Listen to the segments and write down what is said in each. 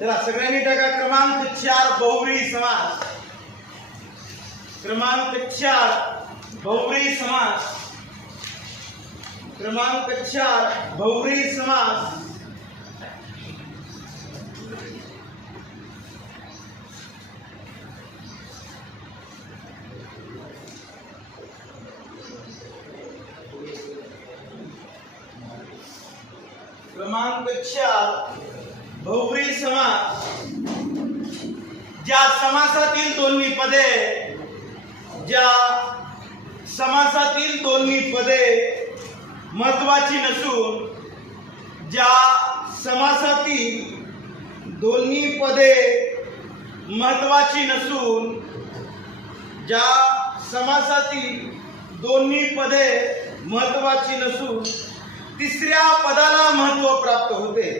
चला सगळ्यांनी टाका क्रमांक 4 बहुव्रीही समास। क्रमांक 4 बहुव्रीही समास। क्रमांक 4 बहुव्रीही समास। क्रमांक 4 बहुव्रीही समास। ज्या समासातील दोन्ही पदे महत्वाची नसून ज्या समासातील दोन्ही पदे महत्वाची नसून ज्या समासातील दोन्ही पदे महत्वाची नसून तिसऱ्या पदाला महत्व प्राप्त होते।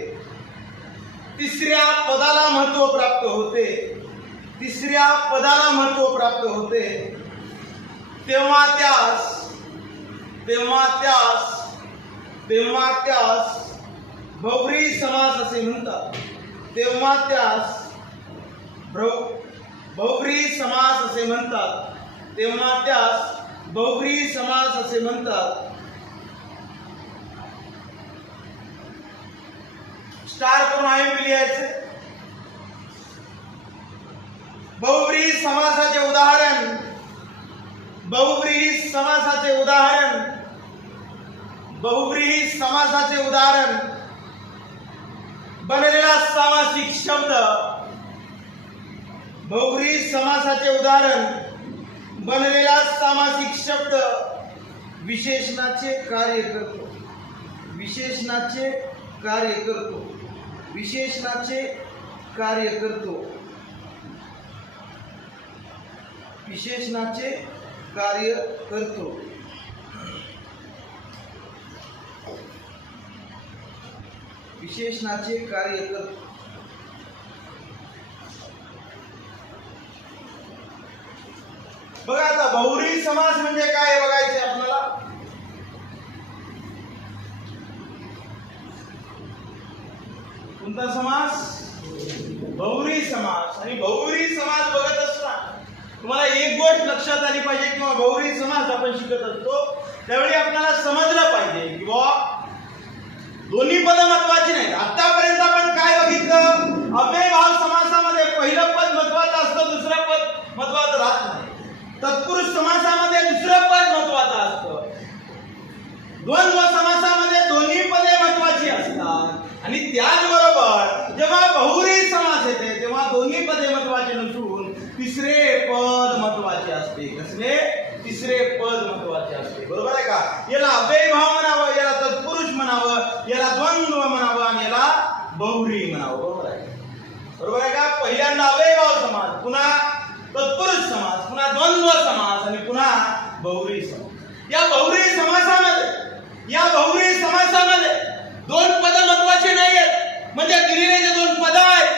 तिसऱ्या पदाला महत्व प्राप्त होते। तिसऱ्या पदाला महत्व प्राप्त होते तेव्हा त्यास बहुव्रीही समास असे म्हणतात। तेव्हा त्यास बहुव्रीही समास असे म्हणतात। तेव्हा त्यास बहुव्रीही समास असे म्हणतात। स्टार करून आहे लिहायचे। बहुव्रीही समासाचे उदाहरण। बहुव्रीही समासाचे उदाहरण। बहुव्रीही समासाचे उदाहरण बनलेला सामासिक शब्द। बहुव्रीही समासाचे उदाहरण बनलेला सामासिक शब्द विशेषणाचे कार्य करतो। विशेषणाचे कार्य करतो। विशेषणाचे कार्य करतो। विशेषणाचे कार्य करतो। विशेषणाचे कार्य करतो। बघा आता बहुव्रीही समास म्हणजे काय बघायचे आपल्याला। कोणता समास? बहुव्रीही समास। आणि बहुव्रीही समास बघत असताना तुम्हाला एक गोष्ट लक्षात आली पाहिजे किंवा बहुव्रीही समास आपण शिकत असतो त्यावेळी आपल्याला समजलं पाहिजे की दोन्ही पद महत्वाची नाहीत। आतापर्यंत आपण काय बघितलं? अव्ययभाव समासामध्ये पहिलं पद महत्वाचं असतं, दुसरं पद महत्वाचं राहत नाही। तत्पुरुष समासामध्ये दुसरं पद महत्वाचं असतं। द्वंद्व समासामध्ये दोन्ही पदे महत्वाची असतात। आणि त्याचबरोबर जेव्हा बहुव्रीही समास येते तेव्हा दोन्ही पदे महत्वाची नसून तिसरे पद महत्वाचे असते। कसले? तिसरे पद महत्वाचे असते। बरोबर आहे का? याला अव्ययभाव म्हणावं, याला तत्पुरुष म्हणावं, याला द्वंद्व म्हणावं आणि याला बहुव्रीही म्हणावं। बरोबर आहे? बरोबर आहे का? पहिल्यांदा अव्ययभाव समास, पुन्हा तत्पुरुष समास, पुन्हा द्वंद्व समास आणि पुन्हा बहुव्रीही समास। या बहुव्रीही समासामध्ये दोन पद महत्वाचे नाही आहेत। म्हणजे दिलेले जे दोन पद आहेत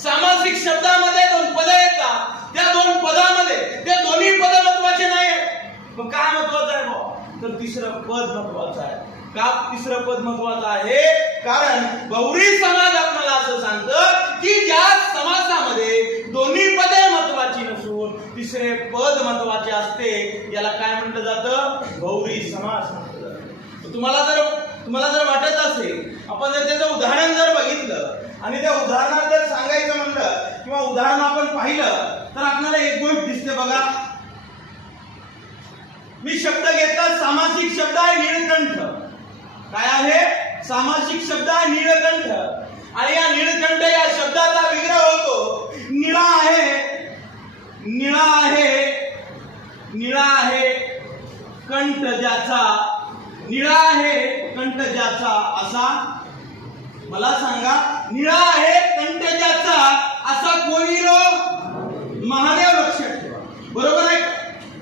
सामासिक शब्दामध्ये दोन पद येतात, त्या दोन पदामध्ये ते दोन्ही पद महत्वाचे नाही आहेत। मग काय महत्वाचं आहे भाऊ? तर तिसरं पद महत्वाचं आहे। का तिसरं पद महत्वाचं आहे? कारण बहुव्रीही समास आपल्याला असं सांगतं की ज्या समासामध्ये दोन्ही पदे महत्वाची नसून तिसरे पद महत्वाचे असते याला काय म्हटलं जातं? बहुव्रीही समास म्हटलं जातं। तुम्हाला जर वाटत असेल, आपण जर त्याचं उदाहरण जर बघितलं आणि त्या उदाहरणात जर सांगायचं म्हणलं किंवा उदाहरण आपण पाहिलं तर आपल्याला एक गोष्ट दिसते बघा। मी शब्द घेतला, सामासिक शब्द आहे निळकंठ। काय आहे? सामासिक शब्द आहे निळकंठ। आणि या निळकंठ या शब्दाचा विग्रह होतो निळा आहे, निळा आहे, निळा आहे कंठ ज्याचा, निळा आहे कंठ ज्याचा असा। मला सांगा, निळा आहे कंठ ज्याचा असा कोणी महादेव। लक्षात ठेवा। बरोबर आहे?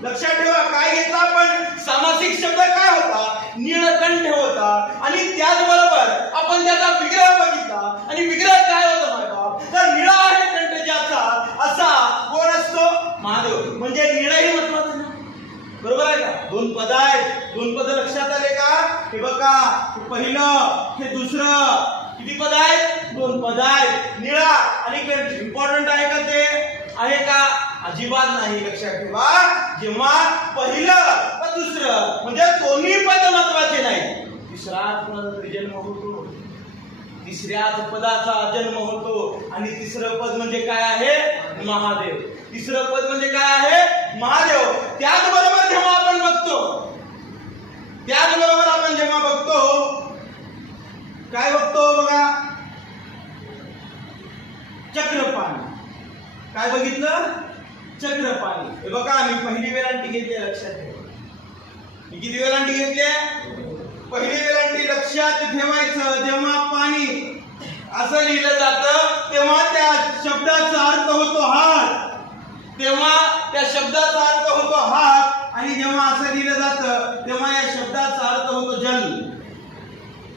लक्षात ठेवा। काय घेतला आपण? सामासिक शब्द काय होता? निळकंठ होता। आणि त्याचबरोबर आपण त्याचा विग्रह बघितला आणि विग्रह काय होता माय बाप? तर निळा आहे कंठ ज्याचा असा कोण असतो? महादेव। म्हणजे निळाही महत्वाचं नाही। बरोबर आहे का? दोन पद आहेत, दोन पद लक्षात आले का? हे बघा, पहिलं हे दुसरं, किती पद आहेत? दोन पद आहेत, निळा आणि इम्पॉर्टंट आहे का ते? आहे का? अजिबात नाही. लक्षात ठेवा, जेव्हा पहिलं व दुसरं म्हणजे दोन्ही पद महत्वाचे नाही, तिसराच पदाचा जन्म होतो, तिसऱ्याच पदाचा जन्म होतो. आणि तिसरं पद म्हणजे काय आहे? महादेव. तिसरं पद म्हणजे काय आहे? महादेव. त्याचबरोबर जेव्हा आपण बघतो काय बघतो बघा, चक्रपाणी. काय बघितलं? चक्रपाणी. हे बघा, आम्ही पहिली वेलांटी घेतली, लक्षात ठेवा. मी किती वेलांटी घेतल्या? पहिली वेलांटी. लक्षात ठेवायचं, जेव्हा पाणी असं लिहिलं जातं तेव्हा त्या शब्दाचा अर्थ होतो हात, तेव्हा त्या शब्दाचा अर्थ होतो हात. आणि जेव्हा असं लिहिलं जातं तेव्हा या शब्दाचा अर्थ होतो जल.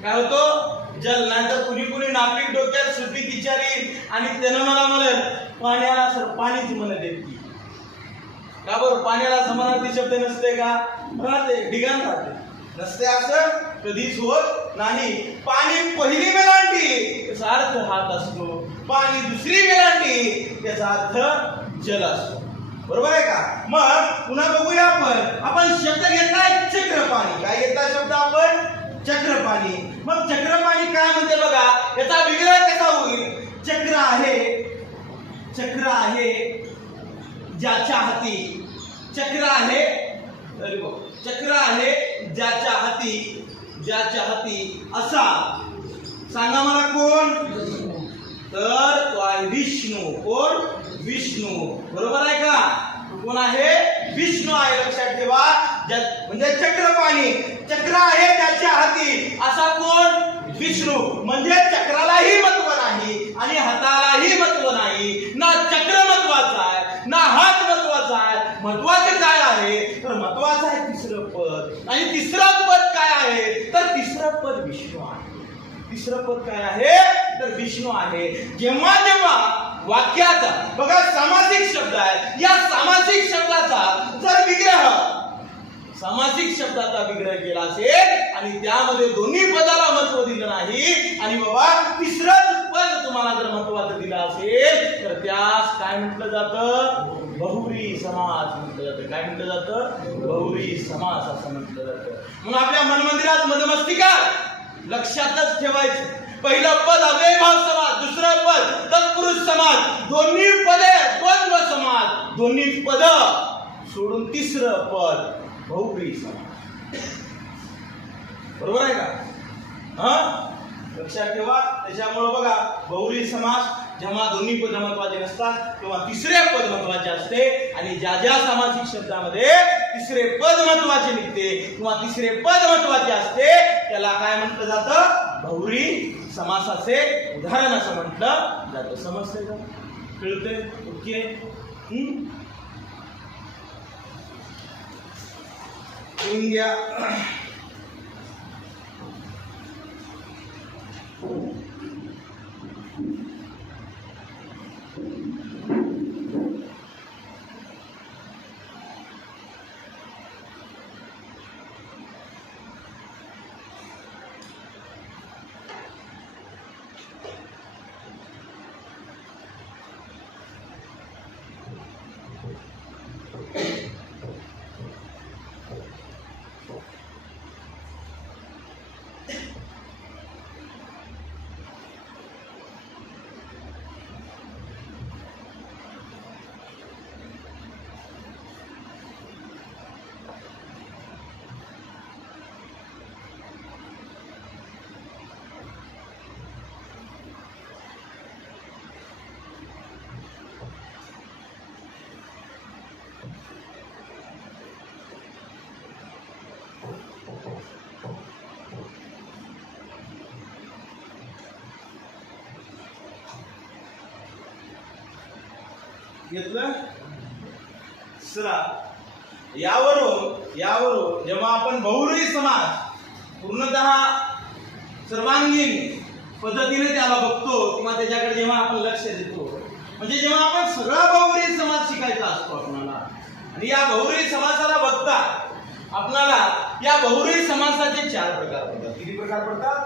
काय होतो? जल. नाहीतर कुणी नापिक डोक्यात सुट्टी विचारी आणि त्यानं मला म्हणेल पाण्याला सर पाणीच म्हणत येते. का बरं? पाण्याला समानार्थी शब्द नसते का? राहते, ठिकाण राहते. नसते असं कधीच होत नाही. पाणी पहिली वेलांटी त्याचा अर्थ हात असतो, पाणी दुसरी वेलांटी त्याचा अर्थ जल असतो. बरोबर आहे का? मग पुन्हा बघूया आपण शब्द घेतलाय चक्रपाणी. काय घेतला शब्द आपण? चक्रपाणी. मग चक्रपाणी काय म्हणते बघा, याचा विग्रह कसा होईल? चक्र आहे ज्याच्या हाती, चक्र आहे ज्याच्या हाती असा. सांगा मला कोण? तर तो आहे विष्णू. कोण? विष्णू. बरोबर आहे का? कोण आहे? विष्णू आहे. लक्षात ठेवा, म्हणजे चक्रपाणी. चक्र आहे त्याच्या हाती असा कोण? विष्णू. म्हणजे चक्रालाही महत्व नाही आणि हातालाही महत्व नाही. ना चक्र महत्वाचा आहे ना हात महत्वाचा आहे. महत्वाचं काय आहे? तर महत्वाचं आहे तिसरं पद. आणि तिसरं पद काय आहे? तर तिसरं पद विष्णू आहे. तिसरं पद काय आहे? तर विष्णू आहे. जेव्हा वाक्याचा बघा सामासिक शब्द आहे, या सामासिक शब्दाचा जर सामासिक शब्दाचा विग्रह केला असेल आणि त्यामध्ये दोन्ही पदाला महत्व दिलं नाही आणि बाबा तिसरंच पद तुम्हाला जर महत्वाचं दिलं असेल तर त्यास काय म्हटलं जातं? बहुव्रीही समास म्हटलं जातं. काय म्हटलं जातं? बहुव्रीही समास असं म्हटलं जातं. म्हणून आपल्या मनमंदिरात मधमस्तिका लक्षातच ठेवायचं. पहिलं पद अव्ययभाव समास, दुसरं पद तत्पुरुष समास, दोन्ही पदे द्वंद्व समास, दोन्ही पद सोडून तिसरं पद बहुव्रीही समास. बरोबर आहे का? लक्षात ठेवा. त्याच्यामुळे बघा, बहुव्रीही समास जेव्हा दोन्ही पद महत्वाचे नसतात तेव्हा तिसरे पद महत्वाचे असते. आणि ज्या सामासिक शब्दामध्ये तिसरे पद महत्वाचे निघते किंवा तिसरे पद महत्वाचे असते त्याला काय म्हटलं जातं? बहुव्रीही समासाचे उदाहरण असं म्हटलं जातं. समजते का? कळते? ओके. इंडिया घेतलं. चला, यावरून जेव्हा आपण बहुव्रीही समास पूर्णतः सर्वांगीण पद्धतीने त्याला बघतो किंवा त्याच्याकडे जेव्हा आपण लक्ष देतो, म्हणजे जेव्हा आपण सगळा बहुव्रीही समास शिकायचा असतो आपल्याला आणि या बहुव्रीही समासाला बघता आपणाला या बहुव्रीही समासाचे 4 प्रकार पडतात. किती प्रकार पडतात?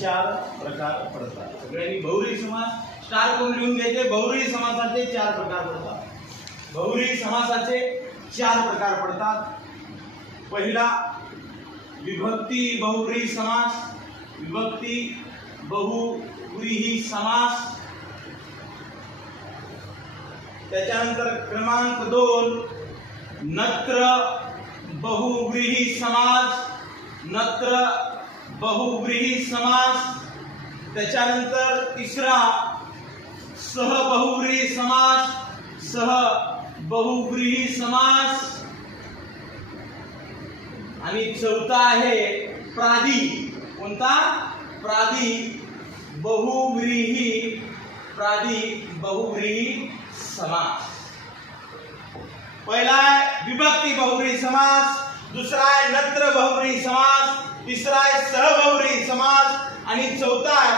4 प्रकार पडतात. सगळ्यांनी बहुव्रीही समास स्टार करून लिहून घ्यायचे. बहुव्रीही समासाचे 4 प्रकार पडतात. बहुव्रीही समासाचे 4 प्रकार पडतात. पहिला विभक्ती बहुव्रीही समास. विभक्ती बहुव्रीही समास. त्याच्यानंतर क्रमांक 2 नत्र बहुव्रीही समास. नत्र बहुव्रीही समास. त्याच्यानंतर तिसरा सहबहुव्रीही समास. सहबहुव्रीही समास. आणि चौथा आहे प्रादी. कोणता? प्रादी बहुव्रीही. प्रादी बहुव्रीही समास. पहिला आहे विभक्ती बहुव्रीही समास. दुसरा आहे नत्र बहुव्रीही समास. तिसरा आहे सहबहुव्रीही समास. आणि चौथा आहे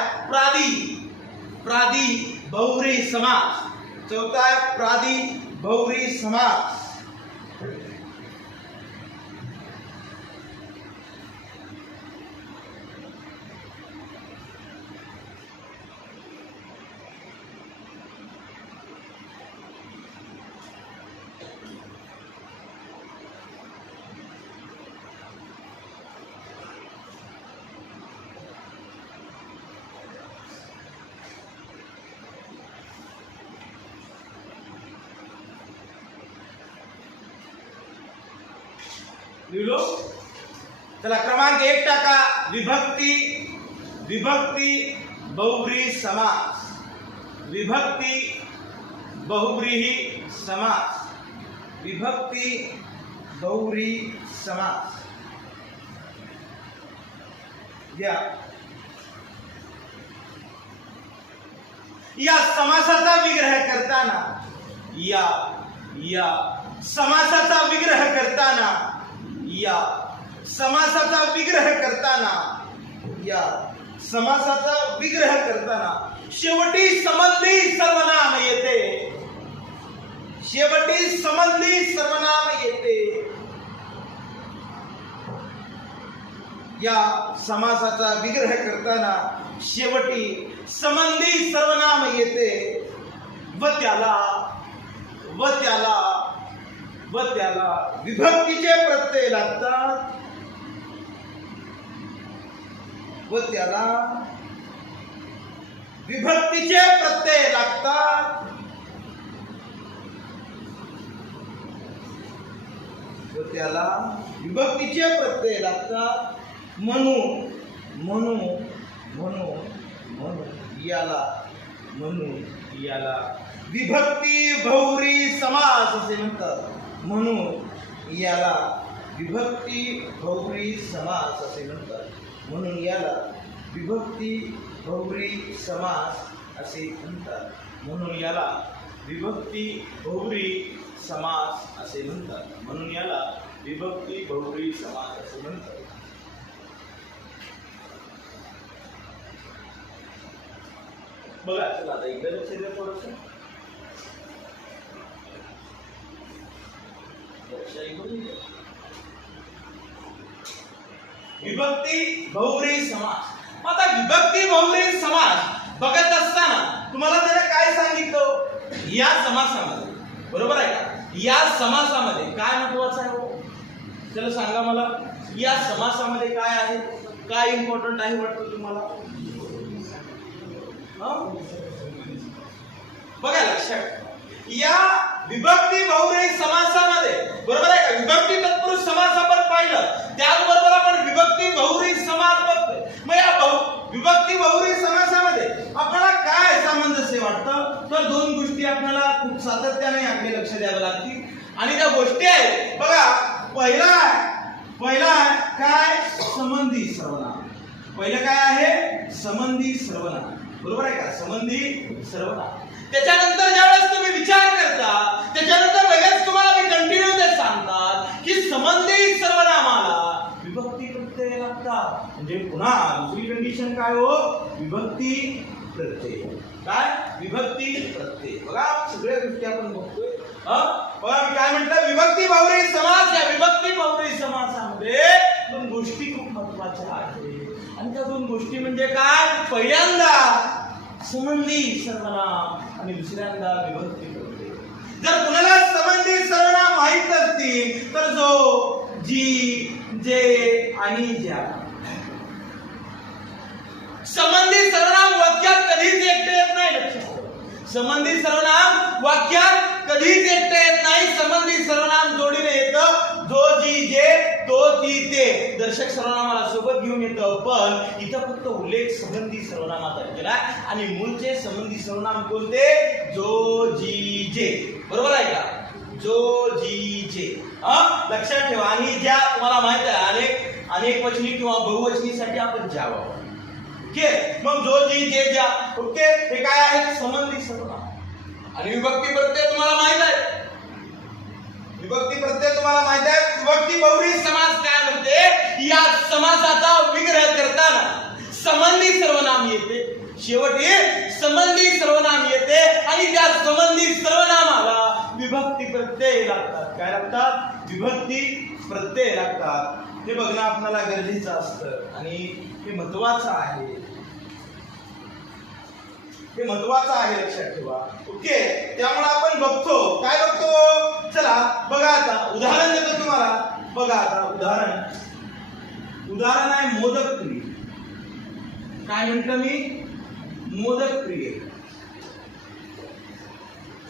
प्रादी बहुव्रीही समास. चौथा आहे प्रादी बहुव्रीही समास. लिहिलो. चला क्रमांक 1 टाका. विभक्ती बहुव्रीही समास. विभक्ती बहुव्रीही समास. विभक्ती बहुव्रीही समास. या समासाचा विग्रह करताना या समासाचा विग्रह करताना या समासाचा विग्रह करताना शेवटी संबंधी सर्वनाम येते. शेवटी संबंधी सर्वनाम येते. या समासाचा विग्रह करताना शेवटी संबंधी सर्वनाम येते. व त्याला विभक्तीचे प्रत्यय लागतात. व त्याला विभक्तीचे प्रत्यय लागतात. व त्याला विभक्तीचे प्रत्यय लागतात. म्हणून याला विभक्ती बहुव्रीही समास असे म्हणतात. म्हणून याला विभक्ती बहुव्रीही समास असे म्हणतात. म्हणून याला विभक्ती बहुव्रीही समास असे म्हणतात. म्हणून याला विभक्ती बहुव्रीही समास असे म्हणतात. म्हणून याला विभक्ती बहुव्रीही समास असे म्हणतात. बघा चला आता इकडे लक्ष द्या थोडंसं. विभक्ती बहुव्रीही समास. आता विभक्ती बहुव्रीही समास बघत असताना तुम्हाला त्याने काय सांगितलं? या समासामध्ये, बरोबर आहे का, या समासामध्ये काय महत्वाचं आहे हो? चला सांगा मला, या समासामध्ये काय आहे, काय इम्पॉर्टंट आहे वाटतं तुम्हाला? बघा लक्षात, या विभक्ती बहुव्रीही समासामध्ये, बरोबर आहे का, विभक्ती तत्पुरुष समास आपण पाहिलं, त्याचबरोबर आपण विभक्ती बहुव्रीही समास बघतोय. मग या विभक्ती बहुव्रीही समासामध्ये आपल्याला काय सामंजस्य वाटतं? तर दोन गोष्टी आपल्याला खूप सातत्याने आपले लक्ष द्यावे लागतील. आणि त्या गोष्टी आहेत बघा, पहिला काय, संबंधी सर्वनाम. पहिलं काय आहे? संबंधी सर्वनाम, बरोबर आहे का, संबंधी सर्वनाम. त्याच्यानंतर ज्यावेळेस तुम्ही विचार करता, त्याच्यानंतर लगेच तुम्हाला मी कंटिन्यू ते सांगतात की संबंधी सर्वनामाला विभक्ती प्रत्यय लागतात. म्हणजे पुन्हा दुसरी कंडिशन काय हो? विभक्ती प्रत्यय. काय? विभक्ती प्रत्यय. बघा सगळ्या गोष्टी आपण बघतोय. बघा मी काय म्हटलं, विभक्ती बहुव्रीही समास. या विभक्ती बहुव्रीही समासामध्ये महत्वाच्या आहेत आणि त्या दोन गोष्टी म्हणजे काय? पहिल्यांदा संबंधी सर्वनाम आणि दुसऱ्यांदा विभक्ती प्रत्यय. जर कुणाला संबंधी सर्वनाम माहित असतील तर जो, जी, जे आणि ज्या. संबंधी सर्वनाम वाक्यात कधीच एकटे येत नाही. लक्षात ठेवा, संबंधी सर्वनाम वाक्यात कधीच एकटे येत नाही. संबंधी सर्वनाम जोडीने येतं. जो, जी, जे, तो, ती, ते दर्शक सर्वनामाला सोबत घेऊन येतं. पण इथं फक्त उल्लेख संबंधी सर्वनामाचा केला आणि मूळचे संबंधी सर्वनाम कोणते? जो, जी, जे. बरोबर आहे का? जो, जी, जे. लक्षात ठेवा. आणि ज्या तुम्हाला माहित आहे अनेक वचनी किंवा बहुवचनीसाठी आपण ज्या वापरतो. ओके, मग जो, जी, जे, ज्या. ओके, हे काय आहे? संबंधी सर्वनाम. आणि विभक्ती प्रत्यय तुम्हाला माहित आहे. विभक्ती प्रत्यय तुम्हाला माहित आहे. विभक्ती बहुव्रीही समास काय म्हणते? या समासाचा विग्रह करताना संबंधी सर्वनाम येते. शेवटी संबंधी सर्वनाम येते आणि त्या संबंधी सर्वनामाला विभक्ती प्रत्यय लागतात. काय लागतात? विभक्ती प्रत्यय लागतात. हे बघणं आपल्याला गरजेचं असतं आणि हे महत्वाचं आहे. हे महत्वाचं आहे, लक्षात ठेवा. ओके, त्यामुळे आपण बघतो. काय बघतो? चला बघा आता उदाहरण देतो तुम्हाला. बघा आता उदाहरण आहे मोदक प्रिय. काय म्हटलं मी? मोदक प्रिय.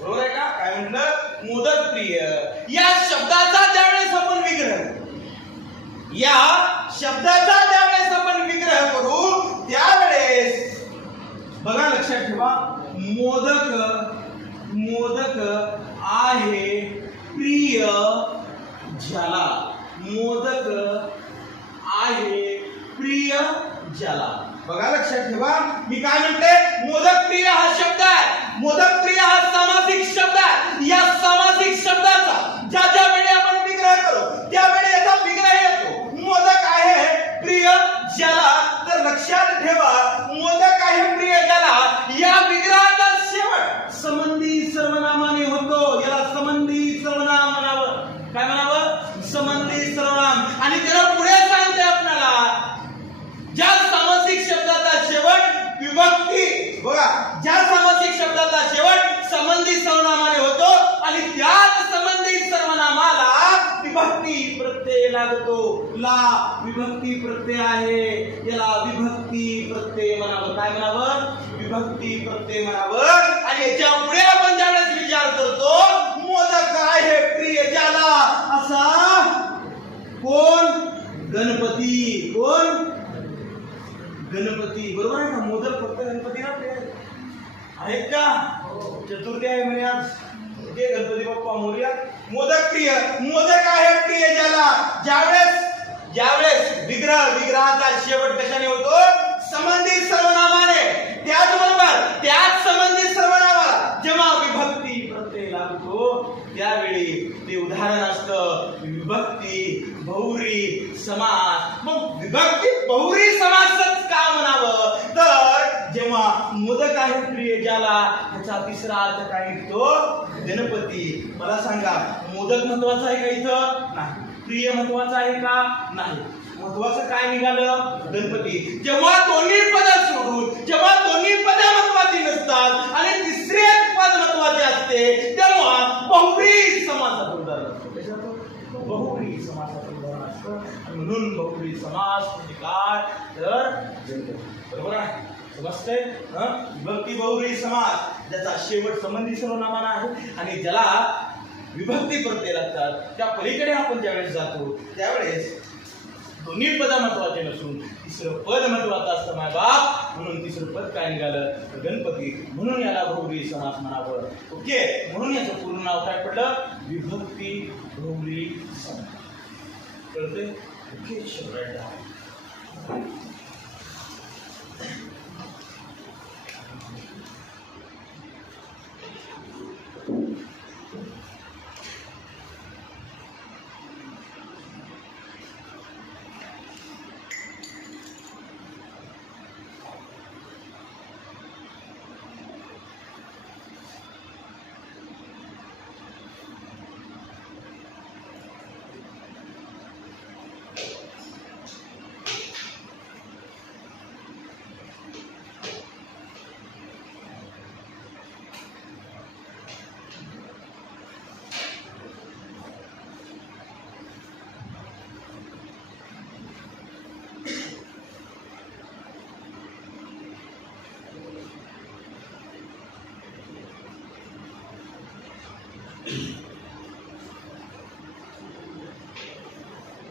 बरोबर आहे का? काय म्हटलं? मोदक प्रिय. या शब्दाचा ज्यावेळेस आपण विग्रह करू त्यावेळेस बघा, लक्षात ठेवा, मोदक आहे प्रिय ज्याला. मोदक आहे प्रिय ज्याला. बघा, लक्षात ठेवा, मी काय म्हणते? मोदक प्रिय हा शब्द आहे. मोदक प्रिय हा सामासिक शब्द आहे. या सामासिक शब्दाचा ज्या ज्या वेळी आपण विग्रह करू त्यावेळी याचा विग्रह येतो. मोदक आहे प्रिय ज्याला. तर लक्षात ठेवा, मोदक आहे प्रिय ज्याला या विग्रहाचा शेवट संबंधी सर्वनामाने होतो. याला संबंधी सर्वनाम म्हणावं. काय म्हणावं? संबंधी सर्वनाम. आणि त्याला पुढे सांगते आपल्याला, ज्या सामासिक शब्दाचा शेवट विभक्ती, बघा, ज्या सामासिक शब्दाचा शेवट संबंधी सर्वनामाने होतो आणि त्याच संबंधी सर्वनामाला विभक्ती प्रत्यय लागतो. ला विभक्ती प्रत्यय आहे. याला विभक्ती प्रत्यय म्हणावं. काय म्हणावं? विभक्ती प्रत्यय म्हणावं. आणि याच्या पुढे आपण ज्यावेळेस विचार करतो, मोदक आहे प्रिय ज्याला, असा कोण? गणपती. कोण? गणपती. बरोबर आहे का? मोदक फक्त गणपतीला प्रिय आहेत का? चतुर्थी आहे म्हणे आज. ओके, गणपती बाप्पा मोरया. मोदक प्रिय. मोदक आहे प्रिय ज्याला. ज्यावेळेस विग्रहाचा शेवट कशाने होतो? संबंधी सर्वनामाने. त्याच संबंधी सर्वनामाला जेव्हा विभक्ती प्रत्यय लागतो त्यावेळी ते उदाहरण असतं विभक्ती बहुव्रीही समास. मग विभक्ती बहुव्रीही समासच का म्हणावं? तर जेव्हा मोदक आहे प्रिय ज्याला ह्याचा तिसरा अर्थ काय निघतो? गणपती. मला सांगा, मोदक महत्वाचा आहे का इथं? नाही. प्रिय महत्वाचा आहे का? नाही. महत्वाचं काय निघालं? गणपती. जेव्हा दोन्ही पद सोडून, जेव्हा दोन्ही पद महत्वाची नसतात आणि तिसरे पद महत्वाचे असते तेव्हा बहुव्रीही समासाचं उदाहरण असतं. बहुव्रीही समासाचं उदाहरण असतं. म्हणून बहुव्रीही समास म्हणजे काय? तर गणपती. बरोबर आहे? समजतंय? विभक्ती बहुव्रीही समास ज्याचा शेवट संबंधी सर्वनामाना आहे आणि ज्याला विभक्ती प्रत्यय लागतात. त्या पलीकडे आपण ज्यावेळेस जातो त्यावेळेस दोन्ही पद महत्वाचे नसून तिसरं पद महत्वाचं असतं. माय बाप, म्हणून तिसरं पद काय निघालं? गणपती. म्हणून याला बहुव्रीही समास म्हणावं. ओके, म्हणून याचं पूर्ण नाव काय पडलं? विभक्ती बहुव्रीही समास. कळतंय? ओके, शब्द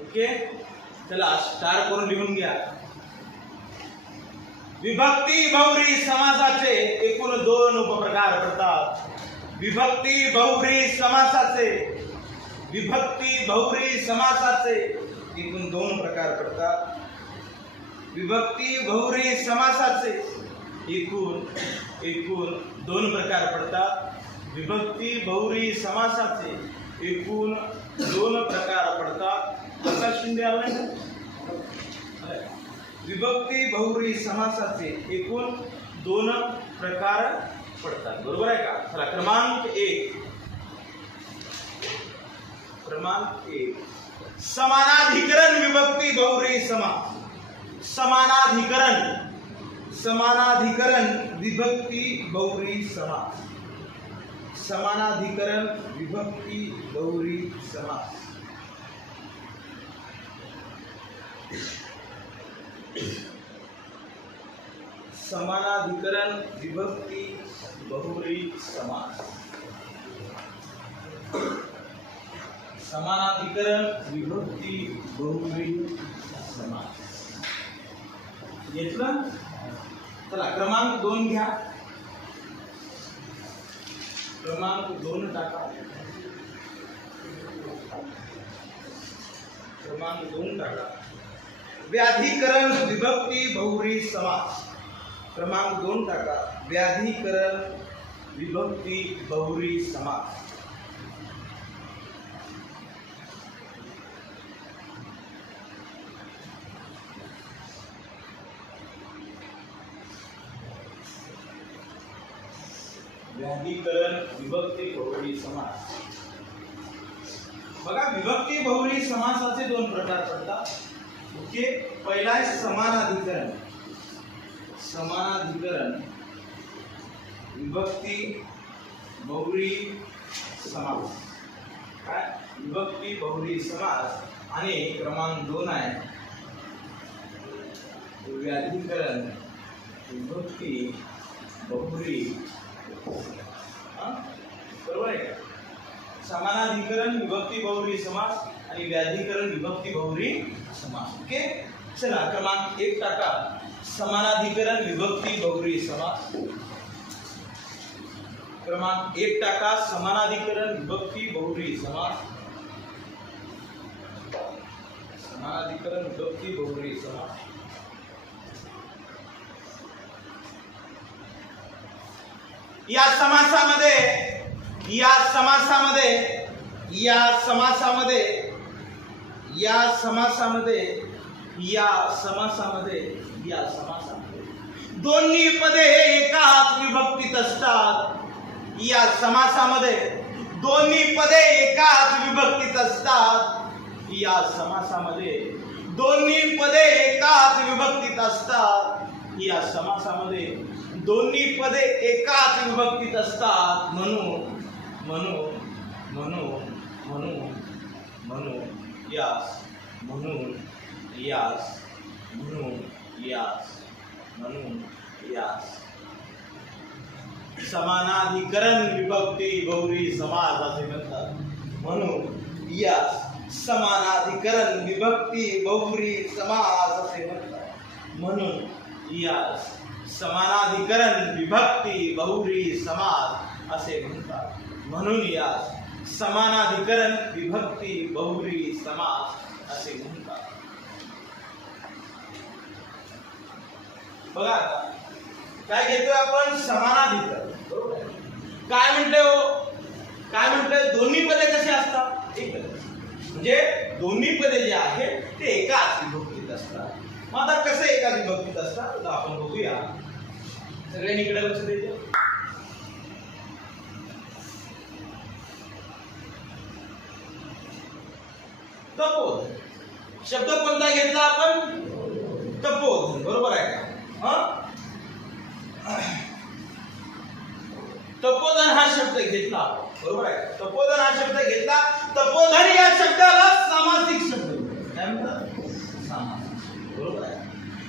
ओके, चला स्टार करून लिहून घ्या. विभक्ती बहुव्रीही समासाचे एकूण 2 उपप्रकार पडतात. विभक्ती बहुव्रीही समासाचे एकूण 2 प्रकार पडतात. विभक्ती बहुव्रीही समासाचे एकूण 2 प्रकार पडतात. विभक्ती बहुव्रीही समासाचे एकूण 2 प्रकार पडतात. प्रकाश शिंदे आले ना. विभक्ती बहुव्रीही समासाचे एकूण 2 प्रकार पडतात. बरोबर आहे का? चला क्रमांक 1 समानाधिकरण विभक्ती बहुव्रीही समास. समानाधिकरण विभक्ती बहुव्रीही समास. समानाधिकरण विभक्ती बहुव्रीही समास. समानाधिकरण विभक्ती बहुव्रीही समास. समानाधिकरण विभक्ती बहुव्रीही समास घेतलं. चला क्रमांक 2 घ्या. क्रमांक 2 टाका. व्याधिकरण विभक्ती बहुव्रीही समास. क्रमांक 2 टाका. व्याधिकरण विभक्ती बहुव्रीही समास. व्याधिकरण विभक्ती बहुव्रीही समास. बघा, विभक्ती बहुव्रीही समासाचे 2 प्रकार पडतात. ओके, पहिला आहे समानाधिकरण विभक्ती बहुव्रीही समास. काय? विभक्ती बहुव्रीही समास. आणि क्रमांक 2 आहे व्याधिकरण विभक्ती बहुव्रीही. बरोबर आहे का? समानाधिकरण विभक्ती बहुव्रीही समास आणि व्याधिकरण विभक्ती बहुव्रीही समास. ओके, चला क्रमांक 1 टाका. समानाधिकरण विभक्ती बहुव्रीही समास. क्रमांक 1 टाका. समानाधिकरण विभक्ती बहुव्रीही समास. समानाधिकरण विभक्ती बहुव्रीही समास. या समासामध्ये दोन्ही पदे एकाच विभक्तीत असतात. या समासामध्ये दोन्ही पदे एकाच विभक्तीत असतात. या समासामध्ये दोन्ही पदे एकाच विभक्तीत असतात. या समासामध्ये दोन्ही पदे एकाच विभक्तीत असतात. म्हणून यास समानाधिकरण विभक्ती बहुव्रीही समास असे म्हणतात. म्हणून यास समानाधिकरण विभक्ती बहुव्रीही समास असे म्हणतात. म्हणून यास समानाधिकरण विभक्ती बहुव्रीही समास असे म्हणतात. म्हणून यास समानाधिकरण विभक्ती बहुव्रीही समास असे म्हणतात. बघा आता काय घेतोय आपण? समानाधिकरण. बरोबर आहे. काय म्हणतोय? दोन्ही पदे कसे असतात? एकच. म्हणजे दोन्ही पदे जे आहेत ते एकाच विभक्तीत असतात. मग आता कसं एकाच विभक्तीत असतात तर आपण बघूया. सगळ्यांनी इकडे लक्ष द्यायचं. तपोधन शब्द कोणता घेतला आपण? तपोधन. बरोबर आहे का? तपोधन हा शब्द घेतला. बरोबर आहे. तपोधन हा शब्द घेतला. तपोधन या शब्दाला सामासिक शब्द काय म्हणतात? सामासिक. बरोबर आहे.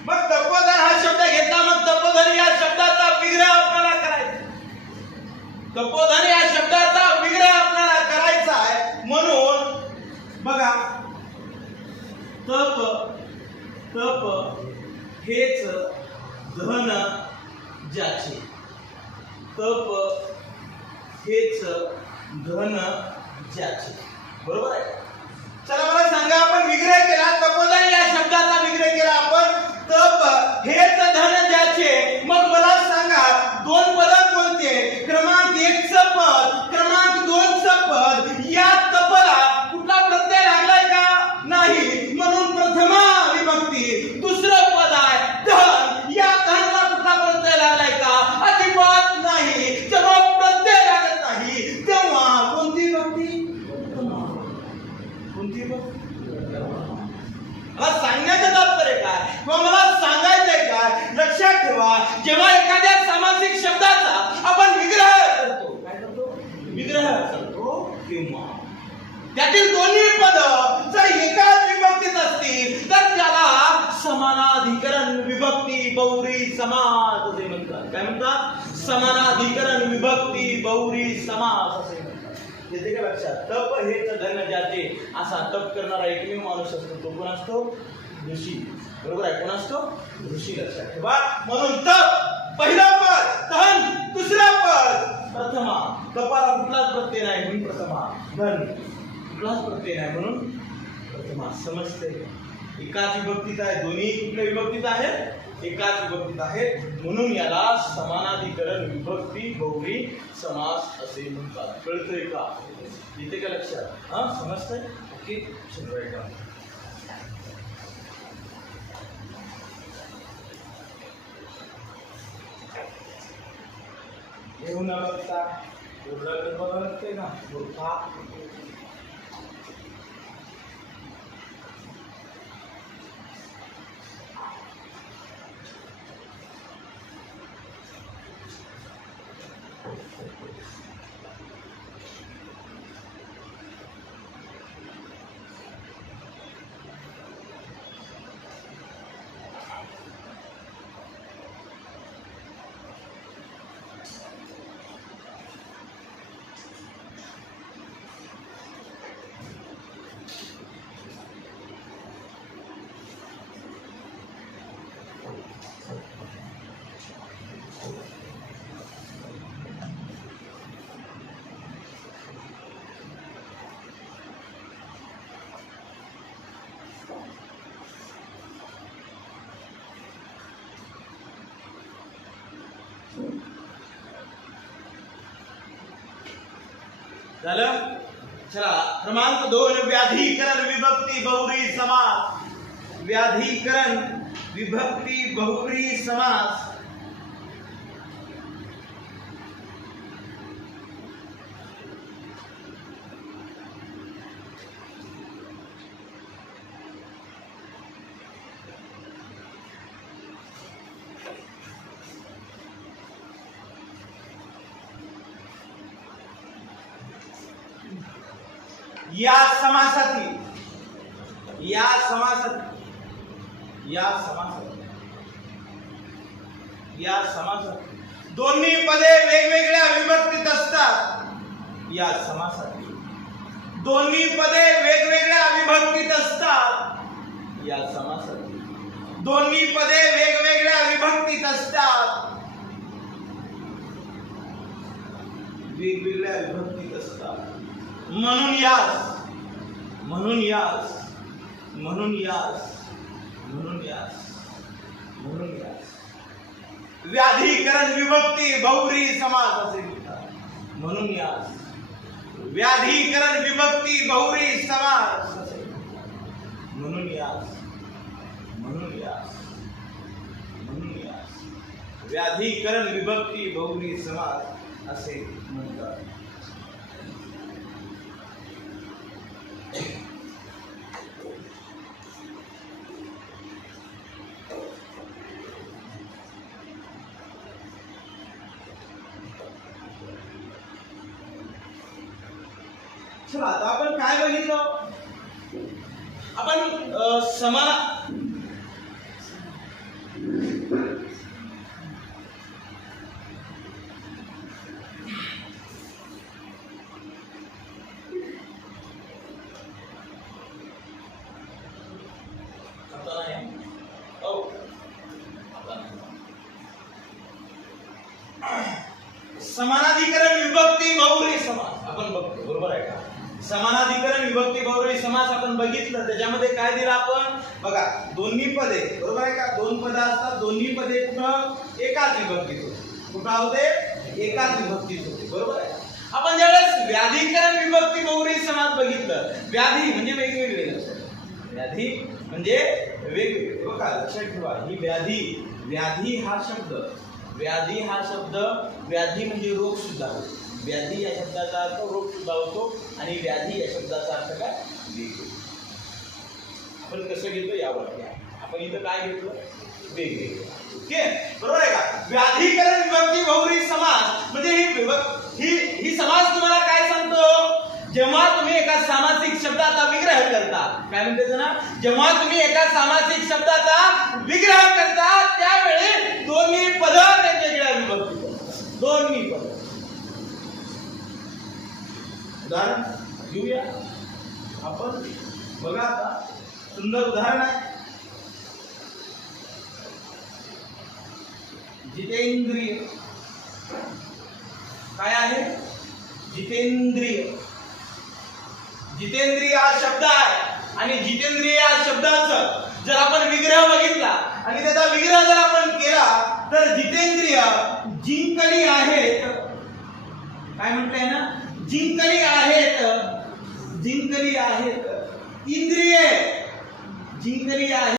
मग तपोधन हा शब्द घेतला. मग तपोधन या शब्दाचा विग्रह आपल्याला करायचा. तपोधन या शब्दाचा विग्रह आपल्याला तप हेच धन ज्याचे, तप हेच धन ज्याचे. बरोबर आहे. चला मला सांगा, आपण विग्रह केला, तपोधन या शब्दाचा विग्रह केला आपण. तप हेच धन ज्याचे. मग मला सांगा, दोन पद कोणते? क्रमांक 1 चं पद, क्रमांक 2 चं पद. या तपला कुठला प्रत्यय लागलाय का? नाही. म्हणून प्रथमा विभक्ती. दुसरं पद आहे धन. या धनला कुठला प्रत्यय लागलाय का? अजिबात नाही. जेव्हा प्रत्यय लागत नाही तेव्हा कोणती विभक्ती? कोणती विभक्ती? मला सांगण्याचं तात्पर्य काय किंवा मला सांगायचंय काय? लक्षात ठेवा, जेव्हा एखाद्या सामासिक शब्दाचा आपण विग्रह करतो, काय करतो? विग्रह करतो, तेव्हा त्यातील दोन्ही पद जर एकाच विभक्तीत असतील तर त्याला समानाधिकरण विभक्ती बहुव्रीही समास असे म्हणतात. काय म्हणतात? समानाधिकरण विभक्ती बहुव्रीही समास असे म्हणतात. येते का लक्षात? तप हेच धन ज्याचे असा तप करणारा एकमेव माणूस असतो, तो कोण असतो? ऋषी. बरोबर आहे. कोण असतो? ऋषी. लक्षात ठेवा. म्हणून तप पहिलं पद, धन दुसरं पद, प्रथमा. तपाला कुठलाच प्रत्यय नाही म्हणून प्रथमा. धन कुठलाच प्रत्यय नाही म्हणून प्रथमा. समजते? एकाच विभक्तीत आहे. दोन्ही कुठल्या विभक्तीत आहेत? एकाच विभक्तीत आहे. म्हणून याला समानाधिकरण विभक्ती बहुव्रीही समास असे म्हणतात. कळतंय का? येते का लक्षात? हा, समजतंय? ओके, सुरू का? येऊ न बघता एवढं बघावं लागतंय ना. मूर्खा. झालं? चला, क्रमांक 2 व्याधीकरण विभक्ती बहुव्रीही समास. व्याधीकरण विभक्ती बहुव्रीही समास. या समासातील दोन्ही पदे वेगवेगळ्या विभक्तीत असतात. या समासातील दोन्ही पदे वेगवेगळ्या विभक्तीत असतात. या समासातील दोन्ही पदे वेगवेगळ्या विभक्तीत असतात. वेगवेगळ्या विभक्तीत असतात. म्हणून व्याधीकरण विभक्ती बहुव्रीही समास असे म्हणतात. म्हणून व्याधीकरण विभक्ती बहुव्रीही समास असे. म्हणून व्याधीकरण विभक्ती बहुव्रीही समास असे म्हणतात. चला, आता आपण काय बघितलं? आपण समान विभक्त, बरोबर आहे का? समानाधिकरण विभक्ती बहुव्रीही समास आपण बघितलं, त्याच्यामध्ये काय दिलं आपण बघा, दोन्ही पदे, बरोबर आहे का? दोन पद असतात, दोन्ही पदे कुठं एकाच विभक्तीत होते. कुठं होते? एकाच विभक्तीत होते, बरोबर आहे. आपण ज्यावेळेस व्याधिकरण विभक्ती बहुव्रीही समास बघितलं, व्याधी म्हणजे वेगवेगळे लक्षात, व्याधी म्हणजे वेगवेगळे, बघा लक्षात ठेवा, ही व्याधी, व्याधी हा शब्द, व्याधी हा शब्द, व्याधी म्हणजे रोग सुद्धा होतो. व्याधी या शब्दाचा अर्थ रोग सुद्धा होतो आणि व्याधी या शब्दाचा अर्थ काय? वेगवेगळे. आपण कसं घेतो यावर आपण इथं काय घेतलं? वेगवेगळे. ओके, बरोबर आहे का? व्याधिकरण विभक्ती बहुव्रीही समास म्हणजे ही समास तुम्हाला काय सांगतो? जेव्हा तुम्ही एका सामासिक शब्दाचा विग्रह करता, काय म्हणते ना, जेव्हा तुम्ही एका सामासिक शब्दाचा विग्रह करता त्यावेळी दोन्ही पद वेगवेगळ्या विभक्ती, दोन्ही पद. उदाहरण घेऊया आपण, बघा आता सुंदर उदाहरण आहे. जितेंद्रिय काय आहे? जितेंद्रिय. जितेंद्रिय हा शब्द आहे आणि जितेंद्रिय या शब्दाचं जर आपण विग्रह बघितला आणि त्याचा विग्रह जर आपण केला तर जितेंद्रिय जिंकली आहेत, काय म्हणताय ना, जिंकली आहेत, जिंकली आहेत, इंद्रिये जिंकली आहेत.